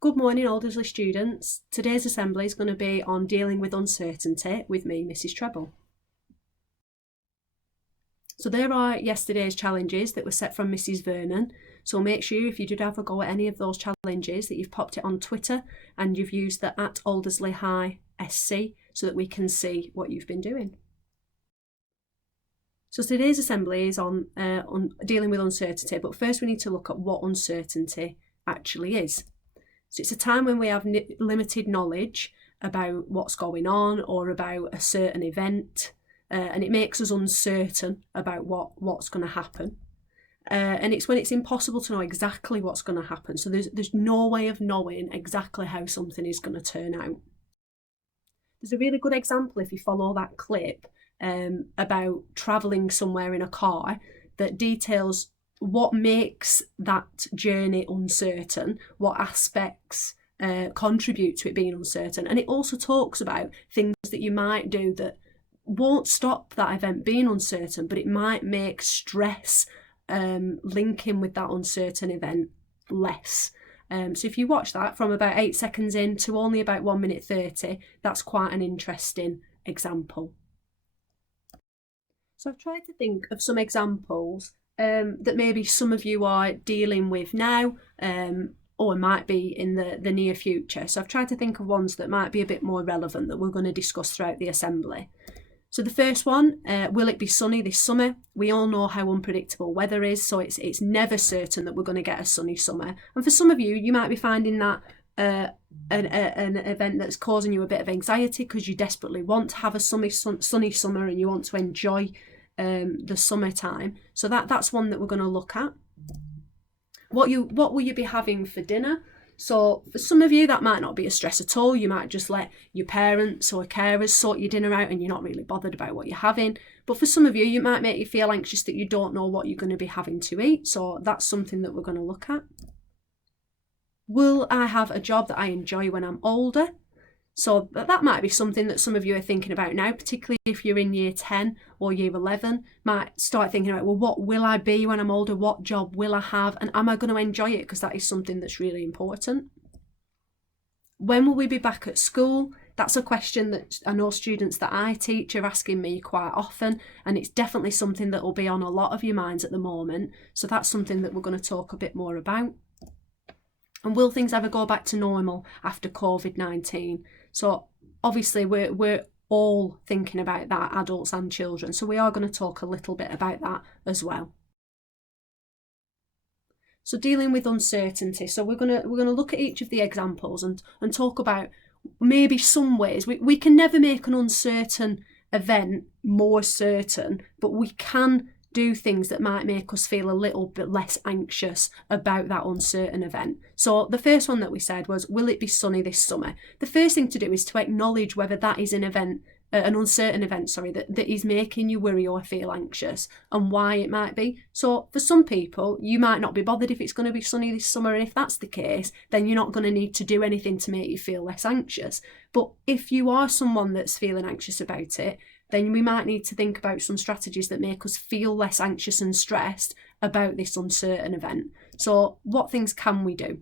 Good morning, Aldersley students. Today's assembly is going to be on dealing with uncertainty with me, Mrs Treble. So there are yesterday's challenges that were set from Mrs Vernon. So make sure if you did have a go at any of those challenges that you've popped it on Twitter and you've used the @AldersleyHighSC so that we can see what you've been doing. So today's assembly is on dealing with uncertainty, but first we need to look at what uncertainty actually is. So it's a time when we have limited knowledge about what's going on or about a certain event, and it makes us uncertain about what's going to happen. And it's when it's impossible to know exactly what's going to happen. So there's no way of knowing exactly how something is going to turn out. There's a really good example if you follow that clip about travelling somewhere in a car that details what makes that journey uncertain, what aspects contribute to it being uncertain. And it also talks about things that you might do that won't stop that event being uncertain, but it might make stress linking with that uncertain event less. So if you watch that from about 8 seconds in to only about 1 minute 30, that's quite an interesting example. So I've tried to think of some examples that maybe some of you are dealing with now or might be in the near future. So I've tried to think of ones that might be a bit more relevant that we're going to discuss throughout the assembly. So the first one, will it be sunny this summer? We all know how unpredictable weather is, so it's never certain that we're going to get a sunny summer. And for some of you, you might be finding that an event that's causing you a bit of anxiety because you desperately want to have a sunny summer and you want to enjoy the summertime. So that's one that we're going to look at. What will you be having for dinner? So for some of you that might not be a stress at all. You might just let your parents or carers sort your dinner out and you're not really bothered about what you're having. But for some of you, it might make you feel anxious that you don't know what you're going to be having to eat. So that's something that we're going to look at. Will I have a job that I enjoy when I'm older? So that might be something that some of you are thinking about now, particularly if you're in year 10 or year 11, might start thinking about, well, what will I be when I'm older? What job will I have? And am I going to enjoy it? Because that is something that's really important. When will we be back at school? That's a question that I know students that I teach are asking me quite often, and it's definitely something that will be on a lot of your minds at the moment. So that's something that we're going to talk a bit more about. And will things ever go back to normal after COVID-19? So obviously we're all thinking about that, adults and children. So we are going to talk a little bit about that as well. So dealing with uncertainty. So we're going to look at each of the examples and talk about maybe some ways. We can never make an uncertain event more certain, but we can do things that might make us feel a little bit less anxious about that uncertain event. So the first one that we said was, will it be sunny this summer? The first thing to do is to acknowledge whether that is an uncertain event, that is making you worry or feel anxious and why it might be. So for some people, you might not be bothered if it's going to be sunny this summer, and if that's the case, then you're not going to need to do anything to make you feel less anxious. But if you are someone that's feeling anxious about it, then we might need to think about some strategies that make us feel less anxious and stressed about this uncertain event. So what things can we do?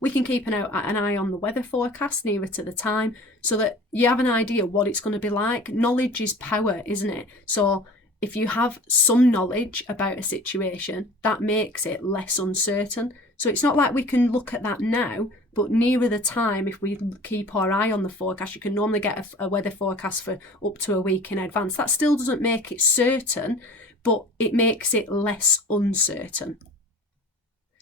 We can keep an eye on the weather forecast nearer to the time so that you have an idea what it's going to be like. Knowledge is power, isn't it? So if you have some knowledge about a situation, that makes it less uncertain. So it's not like we can look at that now, but nearer the time, if we keep our eye on the forecast, you can normally get a weather forecast for up to a week in advance. That still doesn't make it certain, but it makes it less uncertain.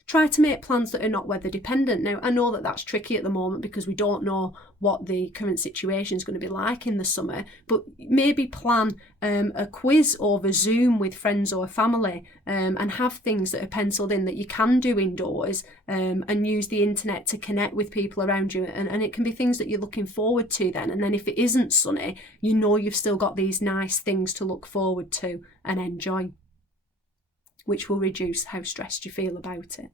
Try to make plans that are not weather dependent. Now, I know that that's tricky at the moment because we don't know what the current situation is going to be like in the summer, but maybe plan a quiz over Zoom with friends or family and have things that are penciled in that you can do indoors and use the internet to connect with people around you. And it can be things that you're looking forward to then. And then if it isn't sunny, you know you've still got these nice things to look forward to and enjoy, which will reduce how stressed you feel about it.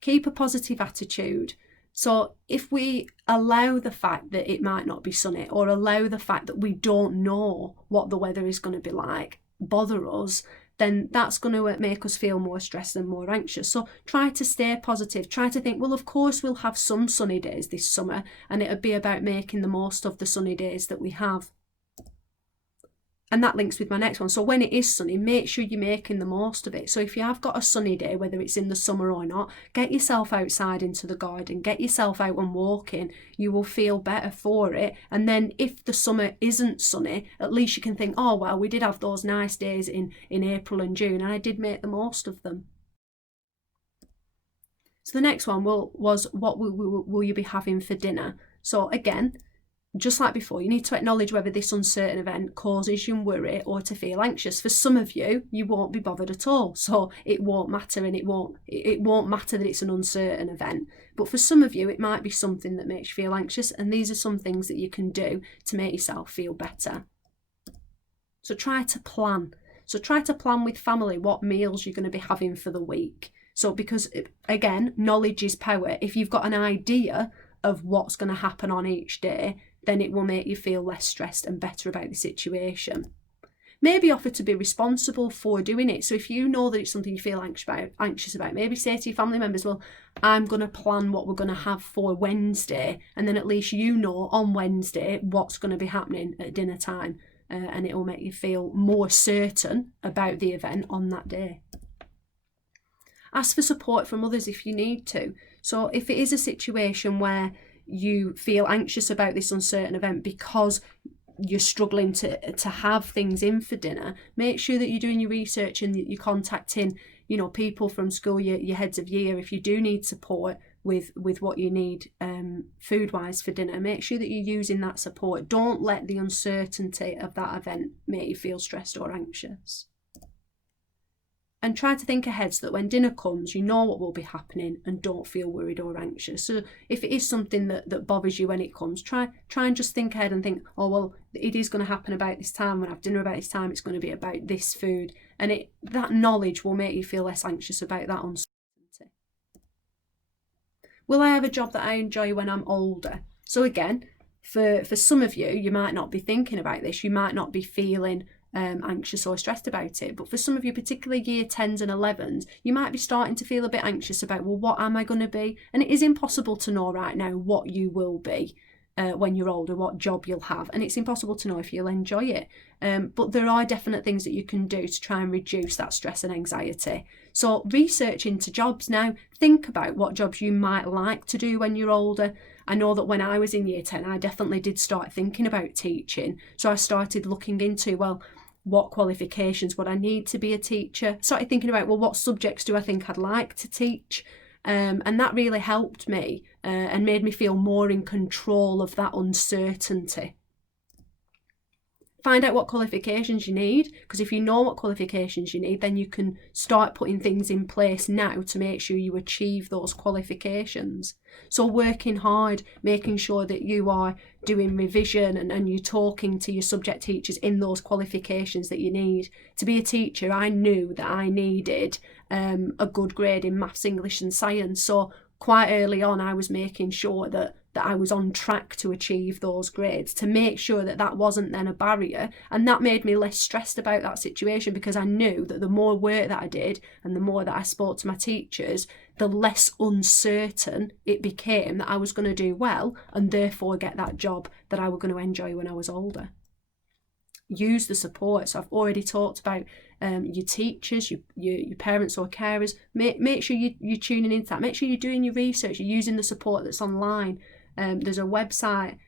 Keep a positive attitude. So if we allow the fact that it might not be sunny, or allow the fact that we don't know what the weather is going to be like bother us, then that's going to make us feel more stressed and more anxious. So try to stay positive. Try to think, well, of course we'll have some sunny days this summer, and it'll be about making the most of the sunny days that we have. And that links with my next one. So when it is sunny, make sure you're making the most of it. So if you have got a sunny day, whether it's in the summer or not, get yourself outside into the garden, get yourself out and walking. You will feel better for it. And then if the summer isn't sunny, at least you can think, oh, well, we did have those nice days in April and June, and I did make the most of them. So the next one was what will you be having for dinner? So again, just like before, you need to acknowledge whether this uncertain event causes you worry or to feel anxious. For some of you, you won't be bothered at all, so it won't matter, and it won't matter that it's an uncertain event. But for some of you, it might be something that makes you feel anxious, and these are some things that you can do to make yourself feel better. So try to plan. So try to plan with family what meals you're going to be having for the week. So because, again, knowledge is power. If you've got an idea of what's going to happen on each day, then it will make you feel less stressed and better about the situation. Maybe offer to be responsible for doing it. So if you know that it's something you feel anxious about, maybe say to your family members, well, I'm going to plan what we're going to have for Wednesday, and then at least you know on Wednesday what's going to be happening at dinner time, and it will make you feel more certain about the event on that day. Ask for support from others if you need to. So if it is a situation where you feel anxious about this uncertain event because you're struggling to have things in for dinner, make sure that you're doing your research and that you're contacting, people from school, your heads of year. If you do need support with what you need food wise for dinner, make sure that you're using that support. Don't let the uncertainty of that event make you feel stressed or anxious. And try to think ahead so that when dinner comes, you know what will be happening and don't feel worried or anxious. So if it is something that bothers you when it comes, try and just think ahead and think, oh, well, it is going to happen about this time. When I have dinner about this time, it's going to be about this food. And that knowledge will make you feel less anxious about that uncertainty. Will I have a job that I enjoy when I'm older? So again, for some of you, you might not be thinking about this. You might not be feeling anxious or stressed about it, but for some of you, particularly year 10s and 11s, you might be starting to feel a bit anxious about, well, what am I going to be? And it is impossible to know right now what you will be when you're older, what job you'll have, and it's impossible to know if you'll enjoy it, but there are definite things that you can do to try and reduce that stress and anxiety. So research into jobs now. Think about what jobs you might like to do when you're older. I know that when I was in year 10, I definitely did start thinking about teaching, so I started looking into, well, what qualifications would I need to be a teacher? Started thinking about, well, what subjects do I think I'd like to teach? And that really helped me and made me feel more in control of that uncertainty. Find out what qualifications you need, because if you know what qualifications you need, then you can start putting things in place now to make sure you achieve those qualifications. So working hard, making sure that you are doing revision and you're talking to your subject teachers in those qualifications that you need. To be a teacher, I knew that I needed a good grade in maths, English and science. So quite early on, I was making sure that I was on track to achieve those grades, to make sure that wasn't then a barrier. And that made me less stressed about that situation, because I knew that the more work that I did and the more that I spoke to my teachers, the less uncertain it became that I was going to do well and therefore get that job that I was going to enjoy when I was older. Use the support. So I've already talked about your teachers, your parents or carers. Make sure you're tuning into that. Make sure you're doing your research. You're using the support that's online. There's a website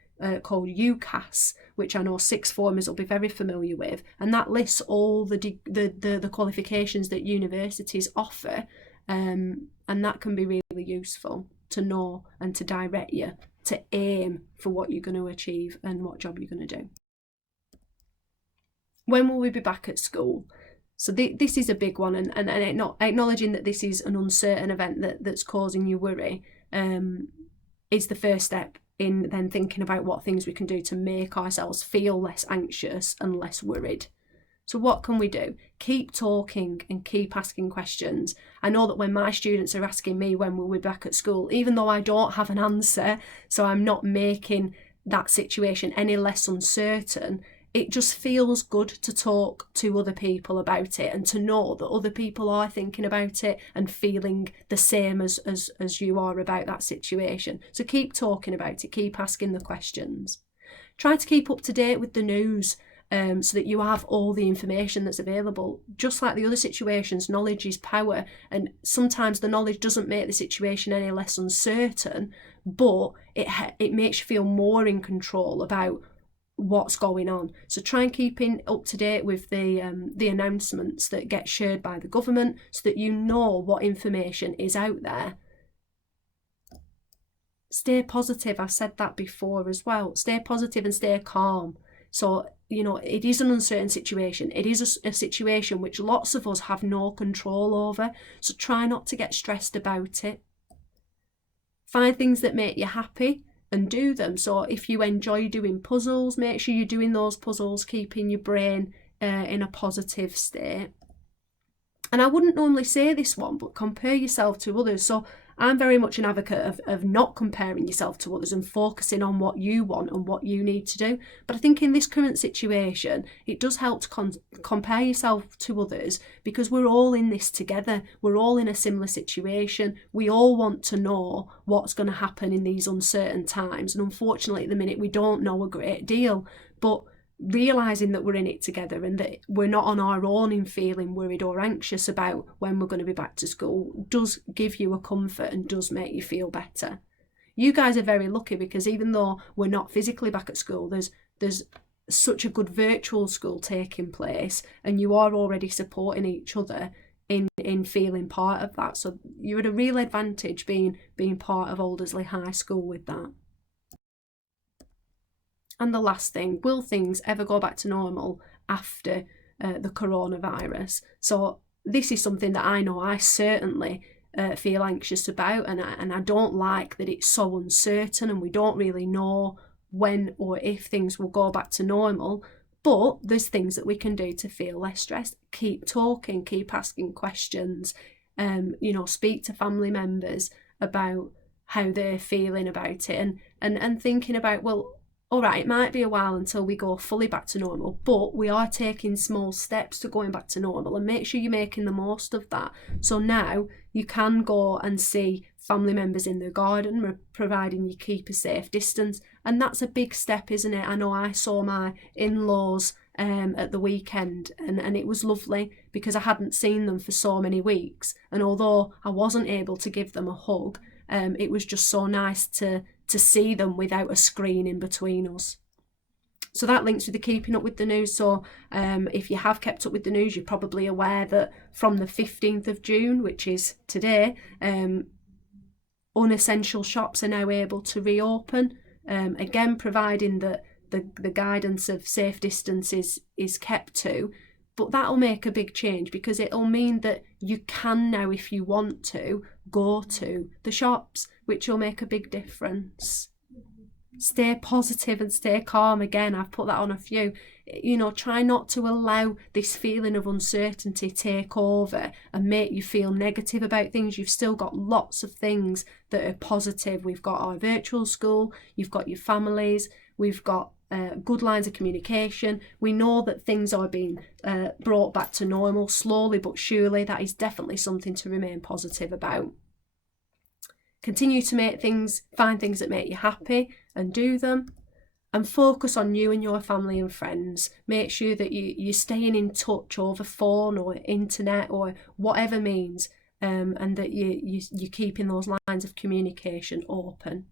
called UCAS, which I know sixth formers will be very familiar with, and that lists all the qualifications that universities offer, and that can be really useful to know and to direct you to aim for what you're going to achieve and what job you're going to do. When will we be back at school? So this is a big one, and acknowledging that this is an uncertain event that's causing you worry is the first step in then thinking about what things we can do to make ourselves feel less anxious and less worried. So what can we do? Keep talking and keep asking questions. I know that when my students are asking me when we'll be back at school, even though I don't have an answer, so I'm not making that situation any less uncertain, it just feels good to talk to other people about it and to know that other people are thinking about it and feeling the same as you are about that situation. So keep talking about it, keep asking the questions. Try to keep up to date with the news so that you have all the information that's available. Just like the other situations, knowledge is power, and sometimes the knowledge doesn't make the situation any less uncertain, but it makes you feel more in control about what's going on. So try and keep up to date with the announcements that get shared by the government so that you know what information is out there. Stay positive. I said that before as well. Stay positive and stay calm. So, it is an uncertain situation. It is a situation which lots of us have no control over. So try not to get stressed about it. Find things that make you happy and do them. So if you enjoy doing puzzles, make sure you're doing those puzzles, keeping your brain in a positive state. And I wouldn't normally say this one, but compare yourself to others. So I'm very much an advocate of not comparing yourself to others and focusing on what you want and what you need to do. But I think in this current situation, it does help to compare yourself to others, because we're all in this together. We're all in a similar situation. We all want to know what's going to happen in these uncertain times. And unfortunately, at the minute, we don't know a great deal. But realising that we're in it together and that we're not on our own in feeling worried or anxious about when we're going to be back to school does give you a comfort and does make you feel better. You guys are very lucky, because even though we're not physically back at school, there's such a good virtual school taking place, and you are already supporting each other in feeling part of that. So you're at a real advantage being part of Aldersley High School with that. And the last thing, will things ever go back to normal after the coronavirus? So this is something that I know I certainly feel anxious about, and I don't like that it's so uncertain and we don't really know when or if things will go back to normal. But there's things that we can do to feel less stressed. Keep talking, keep asking questions, speak to family members about how they're feeling about it, and thinking about, well, all right, it might be a while until we go fully back to normal, but we are taking small steps to going back to normal, and make sure you're making the most of that. So now you can go and see family members in their garden, providing you keep a safe distance. And that's a big step, isn't it? I know I saw my in-laws at the weekend, and it was lovely, because I hadn't seen them for so many weeks. And although I wasn't able to give them a hug, it was just so nice to see them without a screen in between us. So that links with the keeping up with the news. So if you have kept up with the news, you're probably aware that from the 15th of June, which is today, unessential shops are now able to reopen, again providing that the guidance of safe distance is kept to. But that'll make a big change, because it'll mean that you can now, if you want to, go to the shops, which will make a big difference. Stay positive and stay calm. Again, I've put that on a few. Try not to allow this feeling of uncertainty take over and make you feel negative about things. You've still got lots of things that are positive. We've got our virtual school, you've got your families, we've got good lines of communication. We know that things are being brought back to normal slowly but surely. That is definitely something to remain positive about. Continue to find things that make you happy and do them, and focus on you and your family and friends. Make sure that you're staying in touch over phone or internet or whatever means, and that you're keeping those lines of communication open.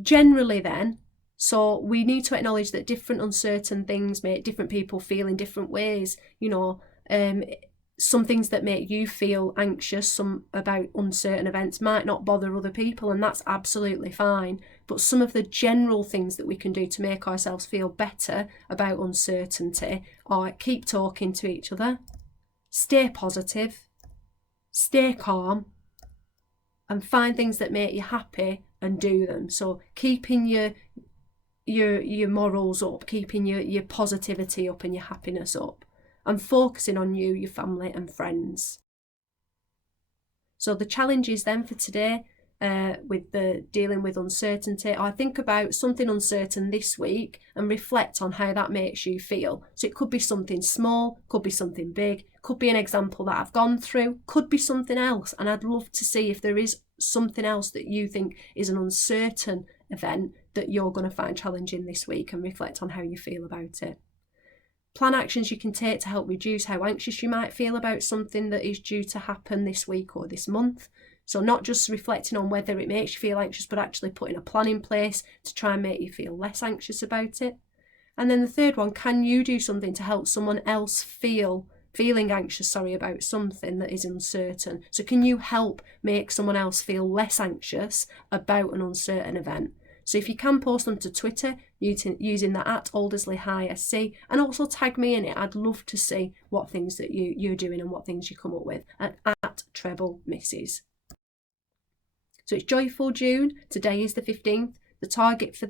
Generally then, so we need to acknowledge that different uncertain things make different people feel in different ways. Some things that make you feel anxious about uncertain events might not bother other people, and that's absolutely fine. But some of the general things that we can do to make ourselves feel better about uncertainty are keep talking to each other, stay positive, stay calm, and find things that make you happy and do them. So keeping your morals up, keeping your positivity up and your happiness up, and focusing on you, your family and friends. So the challenge is then for today, with the dealing with uncertainty, or think about something uncertain this week and reflect on how that makes you feel. So it could be something small, could be something big, could be an example that I've gone through, could be something else. And I'd love to see if there is something else that you think is an uncertain event that you're going to find challenging this week, and reflect on how you feel about it. Plan actions you can take to help reduce how anxious you might feel about something that is due to happen this week or this month. So not just reflecting on whether it makes you feel anxious, but actually putting a plan in place to try and make you feel less anxious about it. And then the third one, can you do something to help someone else feeling anxious about something that is uncertain? So can you help make someone else feel less anxious about an uncertain event? So if you can, post them to Twitter using the @Aldersley and also tag me in it. I'd love to see what things that you're doing and what things you come up with at Treble Mrs. So it's Joyful June. Today is the 15th. The target for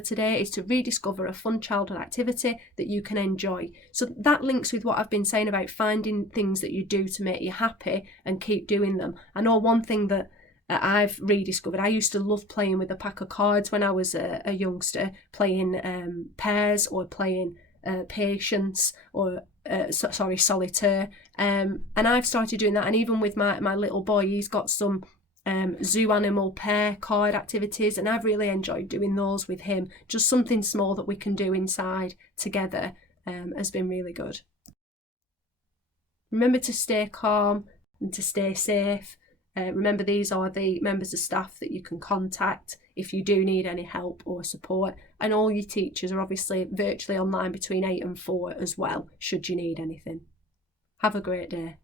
today is to rediscover a fun childhood activity that you can enjoy. So that links with what I've been saying about finding things that you do to make you happy and keep doing them. I know one thing that I've rediscovered, I used to love playing with a pack of cards when I was a youngster, playing pairs or playing patience or solitaire. And I've started doing that. And even with my little boy, he's got some zoo animal pair card activities, and I've really enjoyed doing those with him. Just something small that we can do inside together has been really good. Remember to stay calm and to stay safe. Remember, these are the members of staff that you can contact if you do need any help or support, and all your teachers are obviously virtually online between 8 and 4 as well, should you need anything. Have a great day.